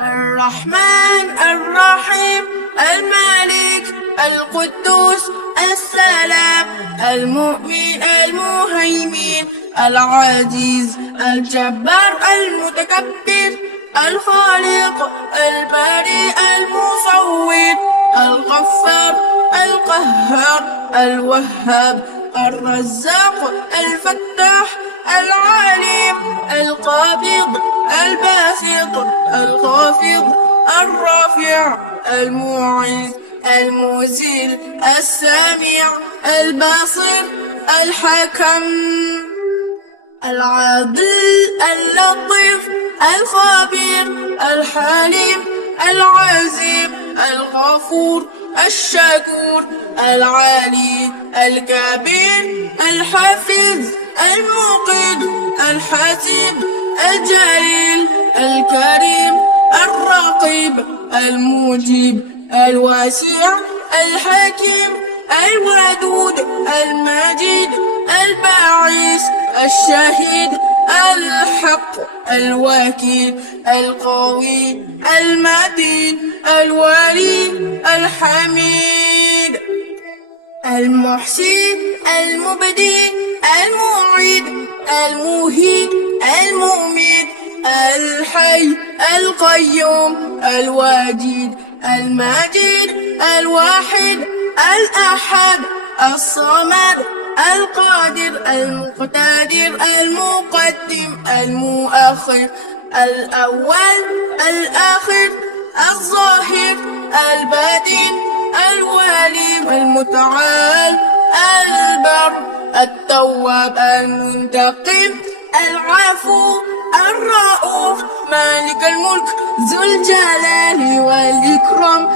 الرحمن الرحيم الملك القدوس السلام المؤمن المهيمن العزيز الجبار المتكبر الخالق البارئ المصور الغفار القهار الوهاب الرزاق الفتاح العليم القابض الباسط الخافض الرافع المعز المذل السميع البصير الحكم العادل اللطيف الخبير الحليم العزيم الغفور الشكور العلي الكبير الحفيظ المقيت الحسيب الجليل الكريم الرقيب المجيب الواسع الحكيم الودود المجيد الباعث الشهيد الحق الوكيل القوي المتين الولي الحميد المحسن المبدي المعيد المهيد المميت الحي القيوم الواجد المجيد الواحد الأحد الصمد القادر المقتدر المقدم المؤخر الأول الآخر الظاهر الباطن الولي المتعال البر التواب المنتقم العفو الرؤوف مالك الملك ذو الجلال والإكرام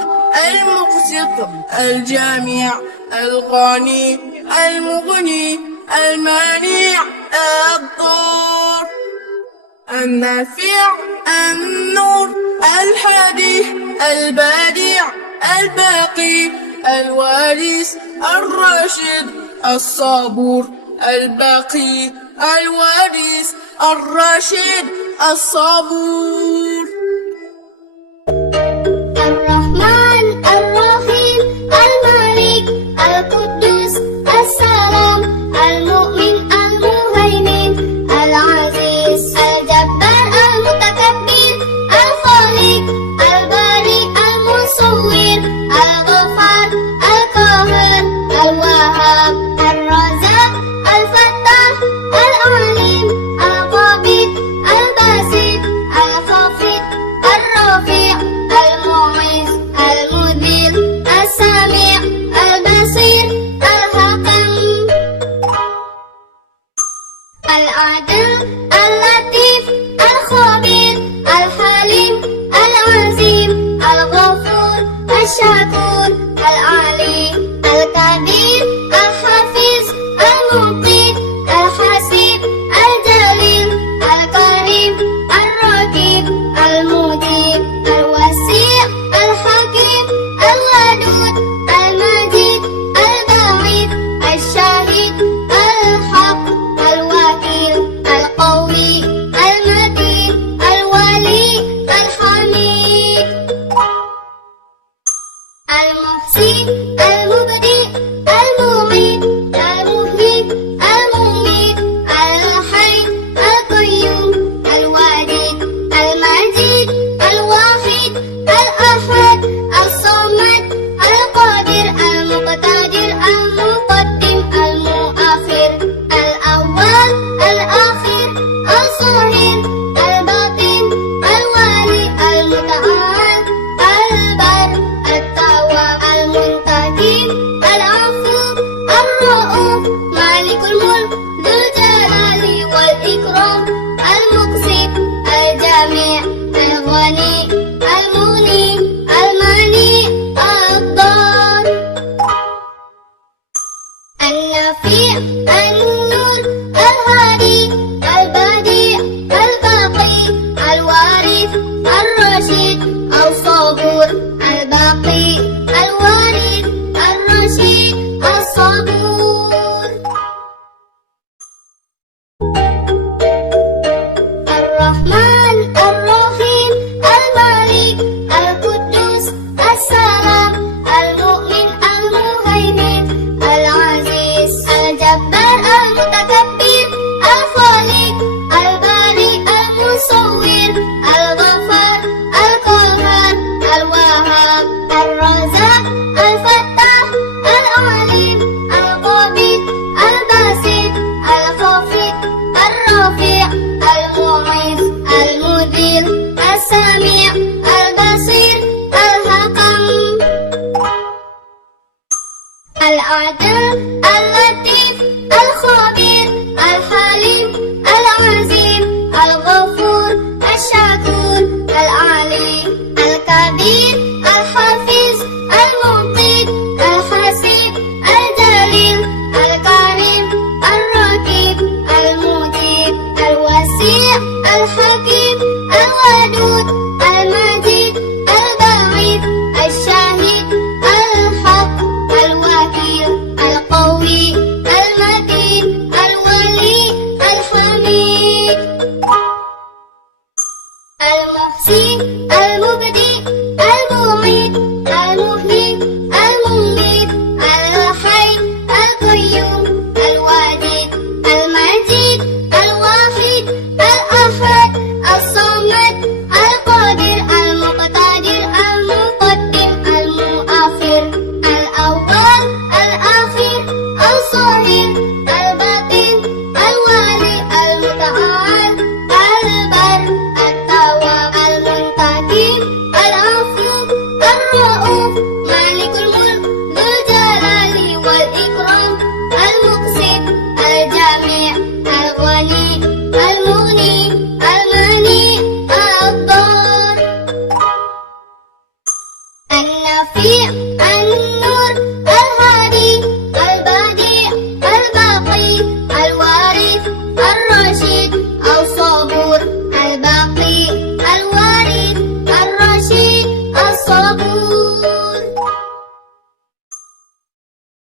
المقسط الجامع الغني المغني المانع الضار النافع النور الهادي البديع الباقي الوارث الراشد الصبور الباقي الوارث الراشد الصبور. الرحمن الرحيم الملك القدوس السلام المؤمن المهيمن العزيز الجبار المتكبر الخالق البارئ المصور الغفار القاهر الوهاب الرزاق الفتاح العليم القابض الباسط الخافض الرافع المعز المذل السميع البصير الحكم العادل اللطيف الخبير الحليم العظيم الغفور الشكور العلي الكبير الحفيظ المقيت الحسيب الجليل الكريم الرقيب المجيب الوسيع الحكيم الودود المجيد البعيد الشهيد الحق الوكيل القوي الرفيع